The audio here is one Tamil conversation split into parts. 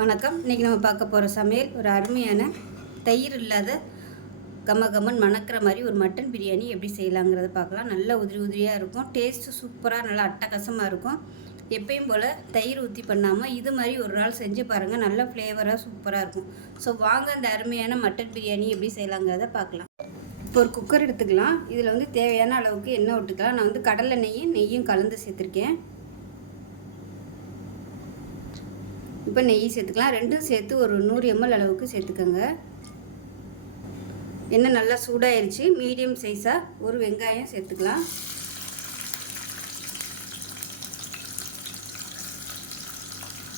வணக்கம். இன்றைக்கி நம்ம பார்க்க போகிற சமையல் ஒரு அருமையான தயிர் இல்லாத கமகமன் மணக்கிற மாதிரி ஒரு மட்டன் பிரியாணி எப்படி செய்யலாங்கிறத பார்க்கலாம். நல்லா உதிரி உதிரியாக இருக்கும். டேஸ்ட்டு சூப்பராக நல்லா அட்டகாசமாக இருக்கும். எப்பயும் போல் தயிர் ஊற்றி பண்ணாமல் இது மாதிரி ஒரு நாள் செஞ்சு பாருங்கள். நல்ல ஃப்ளேவராக சூப்பராக இருக்கும். ஸோ வாங்க அந்த அருமையான மட்டன் பிரியாணி எப்படி செய்யலாங்கிறத பார்க்கலாம். இப்போ ஒரு குக்கர் எடுத்துக்கலாம். இதில் வந்து தேவையான அளவுக்கு எண்ணெய் விட்டுக்கலாம். நான் வந்து கடலை நெய்யும் கலந்து சேர்த்துருக்கேன். இப்போ நெய் சேர்த்துக்கலாம். ரெண்டும் சேர்த்து ஒரு 100 ml அளவுக்கு சேர்த்துக்கோங்க. எண்ணெய் நல்லா சூடாயிருச்சு. மீடியம் சைஸாக ஒரு வெங்காயம் சேர்த்துக்கலாம்.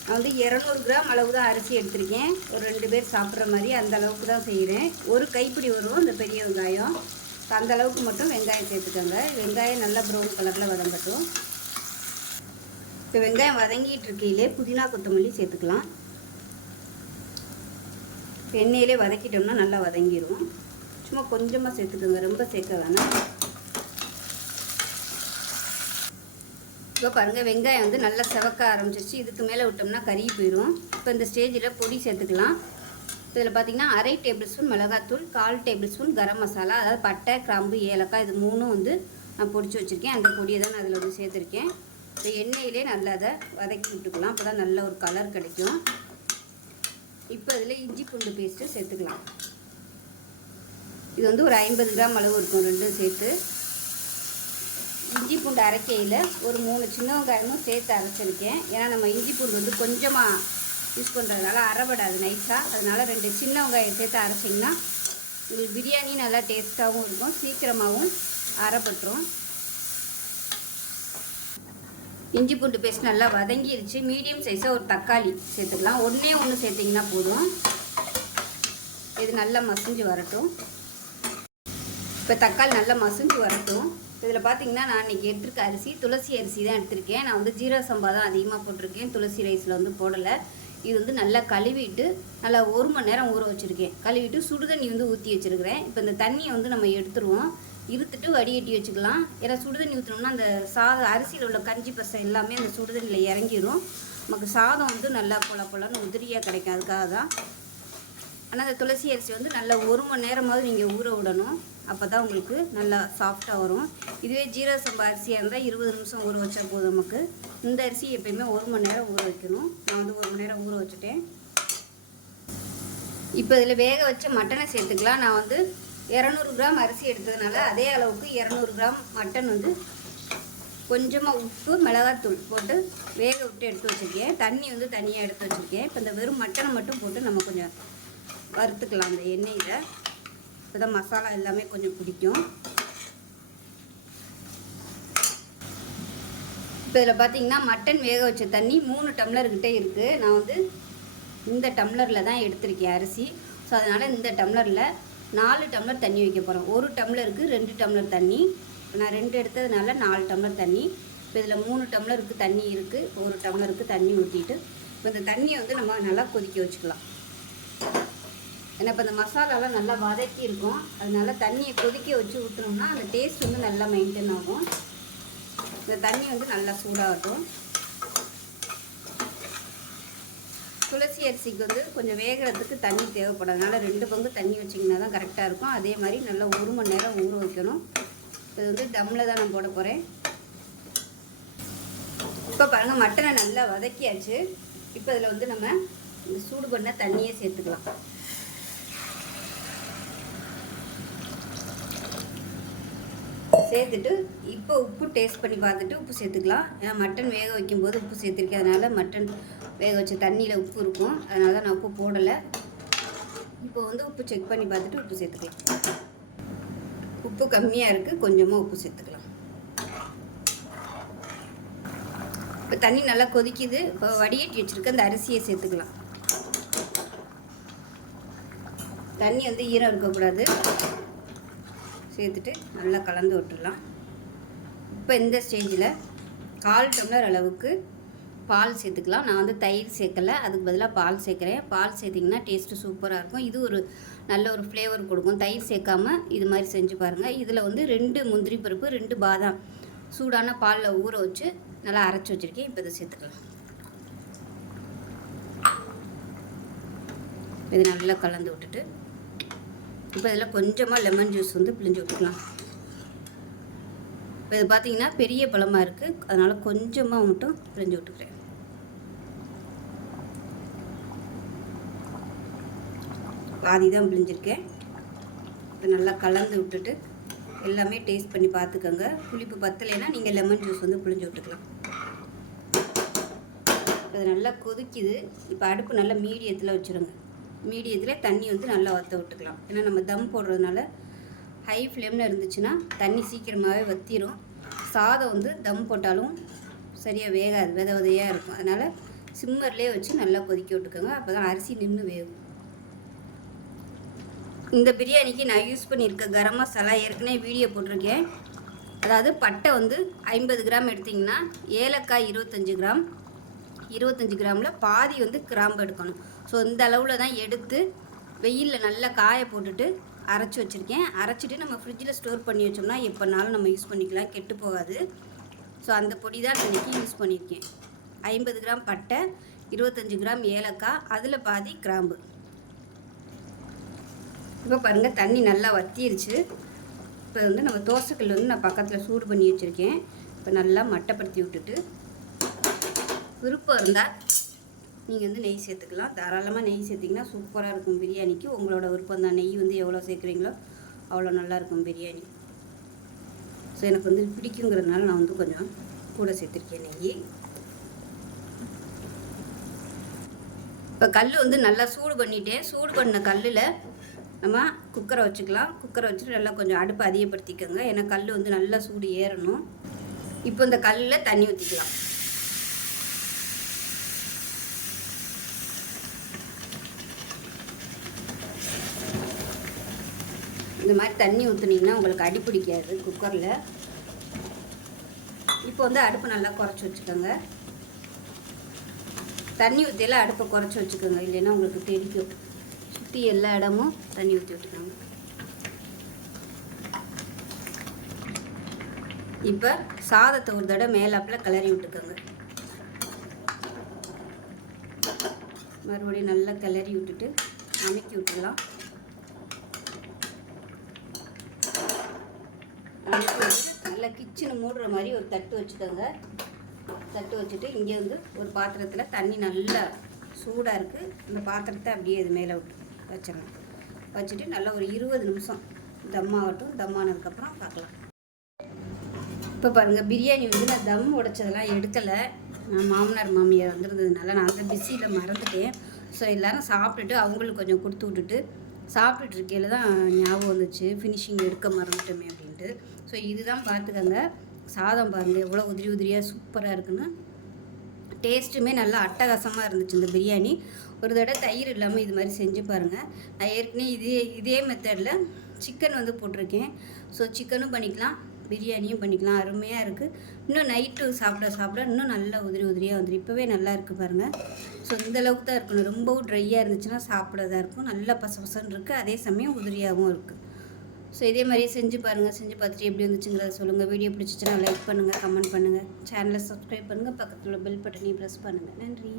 நான் வந்து 200 கிராம் அளவு தான் அரிசி எடுத்திருக்கேன். ஒரு 2 பேர் சாப்பிட்ற மாதிரி அந்த அளவுக்கு தான் செய்கிறேன். ஒரு கைப்பிடி வரும் இந்த பெரிய வெங்காயம். அந்த அளவுக்கு மட்டும் வெங்காயம் சேர்த்துக்கோங்க. வெங்காயம் நல்லா ப்ரௌன் கலரில் வதங்கட்டும். இப்போ வெங்காயம் வதங்கிட்டு இருக்கையிலே புதினா கொத்தமல்லி சேர்த்துக்கலாம். எண்ணெயிலே வதக்கிட்டோம்னா நல்லா வதங்கிடும். சும்மா கொஞ்சமாக சேர்த்துக்கோங்க, ரொம்ப சேர்க்க வேணாம். இப்போ பாருங்கள் வெங்காயம் வந்து நல்லா செவக்க ஆரம்பிச்சிருச்சு. இதுக்கு மேலே விட்டோம்னா கறி போயிடும். இப்போ இந்த ஸ்டேஜில் பொடி சேர்த்துக்கலாம். இதில் பார்த்திங்கன்னா 1/2 டேபிள் ஸ்பூன் மிளகாத்தூள், 1/4 டேபிள் ஸ்பூன் கரம் மசாலா, அதாவது பட்டை, கிராம்பு, ஏலக்காய், இது 3 வந்து நான் பொடிச்சு வச்சுருக்கேன். அந்த பொடியை தான் நான் அதில் வந்து சேர்த்துருக்கேன். இப்போ எண்ணெயிலே நல்லா அதை வதக்கி விட்டுக்கலாம். அப்போ தான் நல்ல ஒரு கலர் கிடைக்கும். இப்போ இதில் இஞ்சி பூண்டு பேஸ்ட்டு சேர்த்துக்கலாம். இது வந்து ஒரு 50 கிராம் அளவு இருக்கும். ரெண்டும் சேர்த்து இஞ்சி பூண்டு அரைக்கையில் ஒரு 3 சின்ன வெங்காயமும் சேர்த்து அரைச்சிருக்கேன். ஏன்னா நம்ம இஞ்சி பூண்டு வந்து கொஞ்சமாக யூஸ் பண்ணுறதுனால அரைபடாது நைஸாக. அதனால் 2 சின்ன வெங்காயம் சேர்த்து அரைச்சிங்கன்னா உங்களுக்கு பிரியாணி நல்லா டேஸ்ட்டாகவும் இருக்கும், சீக்கிரமாகவும் அரைப்பட்டுரும். இஞ்சி பூண்டு பேஸ்ட் நல்லா வதங்கிடுச்சு. மீடியம் சைஸாக ஒரு தக்காளி சேர்த்துக்கலாம். ஒன்றே சேர்த்திங்கன்னா போதும். இது நல்லா மசிஞ்சு வரட்டும். இப்போ தக்காளி நல்லா மசிஞ்சு வரட்டும். இதில் பார்த்திங்கன்னா நான் இன்றைக்கி எடுத்துருக்க அரிசி துளசி அரிசி தான் எடுத்திருக்கேன். நான் வந்து ஜீரக சம்பா தான் அதிகமாக போட்டிருக்கேன். துளசி ரைஸில் வந்து போடலை. இது வந்து நல்லா கழுவிட்டு நல்லா 1 மணி நேரம் ஊற வச்சுருக்கேன். கழுவிட்டு சுடுதண்ணி வந்து ஊற்றி வச்சுருக்கிறேன். இப்போ இந்த தண்ணியை வந்து நம்ம எடுத்துருவோம். இருத்துட்டு வடிகட்டி வச்சுக்கலாம். ஏன்னா சுடுதண்ணி ஊற்றினோம்னா அந்த சாதம் அரிசியில் உள்ள கஞ்சி பசை எல்லாமே அந்த சுடுதண்ணியில் இறங்கிடும். நமக்கு சாதம் வந்து நல்லா பொலன்னு உதிரியாக கிடைக்கும். அதுக்காக தான். ஆனால் அந்த துளசி அரிசி வந்து நல்லா 1 மணி நேரமாவது நீங்கள் ஊற விடணும். அப்போ தான் உங்களுக்கு நல்லா சாஃப்டாக வரும். இதுவே ஜீரக சம்பா அரிசியாக இருந்தால் 20 நிமிஷம் ஊற வச்சா போதும் நமக்கு. இந்த அரிசி எப்பயுமே 1 மணி நேரம் ஊற வைக்கணும். நான் வந்து 1 மணி நேரம் ஊற வச்சுட்டேன். இப்போ இதில் வேக வச்ச மட்டனை சேர்த்துக்கலாம். நான் வந்து 200 கிராம் அரிசி எடுத்ததுனால அதே அளவுக்கு 200 கிராம் மட்டன் வந்து கொஞ்சமாக உப்பு, மிளகாத்தூள் போட்டு வேக விட்டு எடுத்து வச்சுருக்கேன். தண்ணி வந்து தனியாக எடுத்து வச்சுருக்கேன். இப்போ இந்த வெறும் மட்டனை மட்டும் போட்டு நம்ம கொஞ்சம் வறுத்துக்கலாம் அந்த எண்ணெயில். இப்போ தான் மசாலா எல்லாமே கொஞ்சம் பிடிக்கும். இப்போ இதில் பார்த்திங்கன்னா மட்டன் வேக வச்ச தண்ணி 3 டம்ளர்கிட்டே இருக்குது. நான் வந்து இந்த டம்ளரில் தான் எடுத்திருக்கேன் அரிசி. ஸோ அதனால் இந்த டம்ளரில் 4 டம்ளர் தண்ணி வைக்க போகிறோம். 1 டம்ளருக்கு 2 டம்ளர் தண்ணி. நான் 2 எடுத்ததுனால 4 டம்ளர் தண்ணி. இப்போ இதில் 3 டம்ளருக்கு தண்ணி இருக்குது. 1 டம்ளருக்கு தண்ணி ஊற்றிட்டு இப்போ இந்த தண்ணியை வந்து நம்ம நல்லா கொதிக்க வச்சுக்கலாம். ஏன்னா இப்போ இந்த மசாலாலாம் நல்லா வதக்கி இருக்கும். அதனால தண்ணியை கொதிக்க வச்சு ஊற்றினோம்னா அந்த டேஸ்ட் வந்து நல்லா மெயின்டைன் ஆகும். இந்த தண்ணி வந்து நல்லா சூடாகட்டும். துளசி அரிசிக்கு வந்து கொஞ்சம் வேகிறதுக்கு தண்ணி தேவைப்படுறதுனால 2 பங்கு தண்ணி வச்சிங்கன்னா தான் கரெக்டாக இருக்கும். அதே மாதிரி நல்லா 1 மணி நேரம் ஊற வைக்கணும். இது வந்து தம்மில் தான் நான் போட போகிறேன். இப்போ பாருங்கள் மட்டனை நல்லா வதக்கியாச்சு. இப்போ இதில் வந்து நம்ம இந்த சூடு பண்ண தண்ணியை சேர்த்துக்கலாம். சேர்த்துட்டு இப்போ உப்பு டேஸ்ட் பண்ணி பார்த்துட்டு உப்பு சேர்த்துக்கலாம். ஏன்னா மட்டன் வேக வைக்கும்போது உப்பு சேர்த்துருக்கேன். அதனால் மட்டன் வேக வச்ச தண்ணியில் உப்பு இருக்கும். அதனால தான் நான் உப்பு போடலை. இப்போ வந்து உப்பு செக் பண்ணி பார்த்துட்டு உப்பு சேர்த்துக்கலாம். உப்பு கம்மியாக இருக்குது, கொஞ்சமாக உப்பு சேர்த்துக்கலாம். இப்போ தண்ணி நல்லா கொதிக்குது. இப்போ வடிகட்டி வச்சுருக்க அந்த அரிசியை சேர்த்துக்கலாம். தண்ணி வந்து ஈரம் இருக்கக்கூடாது. சேர்த்துட்டு நல்லா கலந்து விட்டுடலாம். இப்போ இந்த ஸ்டேஜில் 1/4 டம்ளர் அளவுக்கு பால் சேர்த்துக்கலாம். நான் வந்து தயிர் சேர்க்கலை, அதுக்கு பதிலாக பால் சேர்க்குறேன். பால் சேர்த்திங்கன்னா டேஸ்ட்டு சூப்பராக இருக்கும். இது ஒரு நல்ல ஒரு ஃப்ளேவர் கொடுக்கும். தயிர் சேர்க்காமல் இது மாதிரி செஞ்சு பாருங்கள். இதில் வந்து 2 முந்திரி பருப்பு, 2 பாதாம் சூடான பாலில் ஊற வச்சு நல்லா அரைச்சி வச்சுருக்கேன். இப்போ இதை சேர்த்துக்கலாம். இது நல்லா கலந்து விட்டுட்டு இப்போ இதில் கொஞ்சமாக லெமன் ஜூஸ் வந்து பிழிஞ்சு விட்டுக்கலாம். இப்போ இது பார்த்திங்கன்னா பெரிய பழமாக இருக்குது, அதனால் கொஞ்சமாக மட்டும் பிழிஞ்சு விட்டுக்கிறேன். பாதி தான் பிழிஞ்சிருக்கேன். இப்போ நல்லா கலந்து விட்டுட்டு எல்லாமே டேஸ்ட் பண்ணி பார்த்துக்கோங்க. புளிப்பு பத்தலைன்னா நீங்கள் லெமன் ஜூஸ் வந்து பிழிஞ்சு விட்டுக்கலாம். அது நல்லா கொதிக்குது. இப்போ அடுப்பு நல்லா மீடியத்தில் வச்சுருங்க. மீடியத்தில் தண்ணி வந்து நல்லா வற்ற விட்டுக்கலாம். ஏன்னா நம்ம தம் போடுறதுனால ஹை ஃப்ளேமில் இருந்துச்சுன்னா தண்ணி சீக்கிரமாகவே வற்றிடும். சாதம் வந்து தம் போட்டாலும் சரியாக வேகாது, வித விதையாக இருக்கும். அதனால் சிம்மர்லேயே வச்சு நல்லா கொதிக்க விட்டுக்கோங்க. அப்போ தான் அரிசி நின்று வேகும். இந்த பிரியாணிக்கு நான் யூஸ் பண்ணியிருக்க கரம் மசாலா ஏற்கனவே வீடியோ போட்டிருக்கேன். அதாவது பட்டை வந்து 50 கிராம் எடுத்திங்கன்னா ஏலக்காய் 25 கிராம், 25 கிராமில் பாதி வந்து கிராம்பு எடுக்கணும். ஸோ இந்த அளவில் தான் எடுத்து வெயிலில் நல்லா காய போட்டுட்டு அரைச்சி வச்சுருக்கேன். அரைச்சிட்டு நம்ம ஃப்ரிட்ஜில் ஸ்டோர் பண்ணி வச்சோம்னா எப்போனாலும் நம்ம யூஸ் பண்ணிக்கலாம், கெட்டு போகாது. ஸோ அந்த பொடி தான் இன்றைக்கி யூஸ் பண்ணியிருக்கேன். 50 கிராம் பட்டை, 25 கிராம் ஏலக்காய், அதில் பாதி கிராம்பு. இப்போ பாருங்கள் தண்ணி நல்லா வற்றிருச்சு. இப்போ வந்து நம்ம தோசைக்கல் வந்து நான் பக்கத்தில் சூடு பண்ணி வச்சுருக்கேன். இப்போ நல்லா மட்டைப்படுத்தி விட்டுட்டு விருப்பம் இருந்தால் நீங்கள் வந்து நெய் சேர்த்துக்கலாம். தாராளமாக நெய் சேர்த்திங்கன்னா சூப்பராக இருக்கும் பிரியாணிக்கு. உங்களோட விருப்பம் தான். நெய் வந்து எவ்வளோ சேர்க்குறீங்களோ அவ்வளோ நல்லாயிருக்கும் பிரியாணி. ஸோ எனக்கு வந்து பிடிக்குங்கிறதுனால நான் வந்து கொஞ்சம் கூட சேர்த்துருக்கேன் நெய். இப்போ கல் வந்து நல்லா சூடு பண்ணிட்டேன். சூடு பண்ண கல்லில் நம்ம குக்கரை வச்சுக்கலாம். குக்கரை வச்சுட்டு நல்லா கொஞ்சம் அடுப்பை அதிகப்படுத்திக்கோங்க. ஏன்னா கல் வந்து நல்லா சூடு ஏறணும். இப்போ இந்த கல்லில் தண்ணி ஊற்றிக்கலாம். இந்த மாதிரி தண்ணி ஊற்றுனீங்கன்னா உங்களுக்கு அடி பிடிக்காது குக்கரில். இப்போ வந்து அடுப்பை நல்லா குறைச்சி வச்சுக்கோங்க. தண்ணி ஊற்றியெல்லாம் அடுப்பை குறைச்சி வச்சுக்கோங்க, இல்லைன்னா உங்களுக்கு தெரிக்கும். சுற்றி எல்லா இடமும் தண்ணி ஊற்றி விட்டுக்கோங்க. இப்போ சாதத்தை ஒரு தடவை மேலாப்பில் கிளறி விட்டுக்கோங்க. மறுபடியும் நல்லா கிளறி விட்டுட்டு அமைக்கி விட்டுடலாம். அமைக்கி விட்டுட்டு நல்லா கிச்சனை மூடுற மாதிரி ஒரு தட்டு வச்சுக்கோங்க. தட்டு வச்சுட்டு இங்கே வந்து ஒரு பாத்திரத்தில் தண்ணி நல்லா சூடாக இருக்குது. இந்த பாத்திரத்தை அப்படியே இது மேலே விட்டு வச்சிடலாம். வச்சுட்டு நல்லா ஒரு 20 நிமிஷம் தம்மாகட்டும். தம்மானதுக்கப்புறம் பார்க்கலாம். இப்போ பாருங்கள் பிரியாணி வந்து நான் தம் உடைச்சதெல்லாம் எடுக்கலை. நான் மாமனார் மாமியார் வந்துருந்ததுனால நான் அந்த பிஸியில் மறந்துட்டேன். ஸோ எல்லோரும் சாப்பிட்டுட்டு அவங்களுக்கு கொஞ்சம் கொடுத்து விட்டுட்டு சாப்பிட்டுட்டு இருக்கையில் தான் ஞாபகம் வந்துச்சு ஃபினிஷிங் எடுக்க மறந்துட்டோமே அப்படின்ட்டு. ஸோ இதுதான் பார்த்துக்கோங்க. சாதம் பாருங்கள் எவ்வளோ உதிரி உதிரியாக சூப்பராக இருக்குன்னு. டேஸ்ட்டுமே நல்லா அட்டகாசமாக இருந்துச்சு இந்த பிரியாணி. ஒரு தடவை தயிர் இல்லாமல் இது மாதிரி செஞ்சு பாருங்கள். நான் ஏற்கனவே இதே மெத்தடில் சிக்கன் வந்து போட்டிருக்கேன். ஸோ சிக்கனும் பண்ணிக்கலாம், பிரியாணியும் பண்ணிக்கலாம். அருமையாக இருக்குது. இன்னும் நைட்டு சாப்பிட இன்னும் நல்லா உதிரி உதிரியாக வந்துடும். இப்போவே நல்லா இருக்குது பாருங்கள். ஸோ இந்தளவுக்கு தான் இருக்கணும். ரொம்பவும் ட்ரையாக இருந்துச்சுன்னா சாப்பிடதான் இருக்கும். நல்லா பசபசன்னு இருக்குது, அதே சமயம் உதிரியாகவும் இருக்குது. ஸோ இதே மாதிரியே செஞ்சு பாருங்கள். செஞ்சு பார்த்துட்டு எப்படி வந்துச்சுங்கிறத சொல்லுங்கள். வீடியோ பிடிச்சிச்சுன்னா லைக் பண்ணுங்கள், கமெண்ட் பண்ணுங்கள், சேனலை சப்ஸ்கிரைப் பண்ணுங்கள், பக்கத்தில் உள்ள பெல் பட்டனையும் ப்ரெஸ் பண்ணுங்கள். நன்றி.